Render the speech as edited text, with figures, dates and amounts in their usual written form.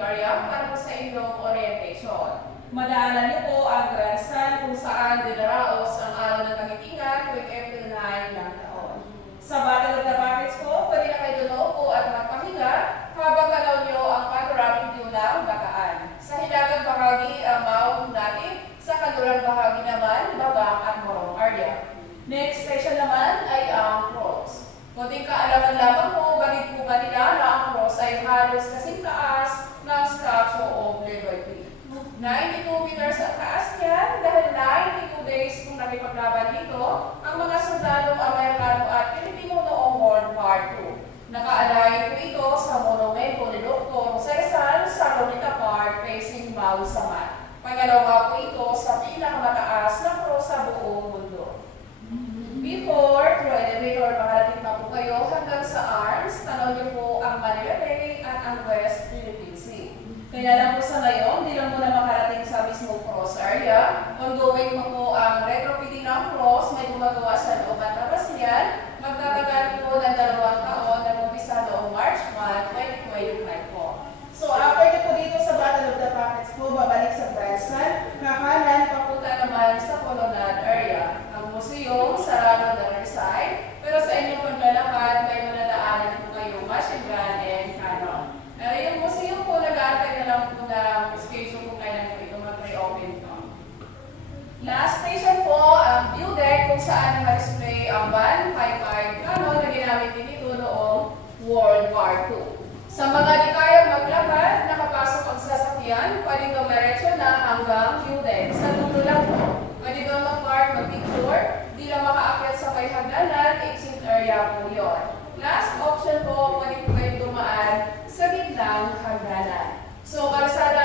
area para po sa inyong orientation. Madaanan niyo po ang grandstand kung saan dinaraos ang araw ng Kagitingan tuwing April 9 ng taon. Sa Battle of the Buckets po, pwede na kayo dulo po at magpahinga habang tanaw niyo ang panoramic view ng Bataan. Sa hilagang bahagi ang Mount Natin, sa kanlurang bahagi naman, Babang at Morong area. Next station naman ay ang Cross. Kunting kaalaman lamang po, bakit po ba nila na ang Cross ay halos kasing taas ng Statue of Liberty. 92 meters ang taas niyan dahil 92 days kung nakipaglaban dito ang mga sundalong Amerikano at Pilipino noong World War II. Nakaalay po ito sa monumento ni Dr. Jose Rizal sa Lunita Park facing Bausaman. Pangalawa po ito sa pinakamataas na cross sa buong mundo. Before, through elevator, makarating pa po kayo hanggang sa arms, tanaw niyo po ang Manila Bay at ang West Philippine Sea. Kaya lang po sa ngayon, di lang muna makarating sa mismo cross area. Ongoing pa po ang retrofitting ng cross, may gumagawa sa loob at labas niyan. Magtatagal po ng 2 taon na umpisa noong March 1, 2025 po. So after niyo po dito sa Battle of the Buckets po, babalik sa grandstand, kakanan, papunta naman sa Colonad area. Ang museum, sarado na Riverside, pero sa inyong paglalakad, may manadaanan po kayo machine gun and cannon. Yung museum po, nag-aantay na lang po ng schedule kung kailan po ito mag-reopen po. Last station po, ang view deck kung saan naka-display ang Van 55 cannon na ginamit din ito noong World War II. Sa mga di kayang maglakad, nakapasok ang sasakyan, pwede dumiretso na hanggang view deck. Sa dulo lang po, pwede doon mag-park, mag-picture, di lang makaakyat sa may hagdanan, exit area po yun. Last option po, pwede po kayo dumaan sa gitnang hagdanan. So, kalsada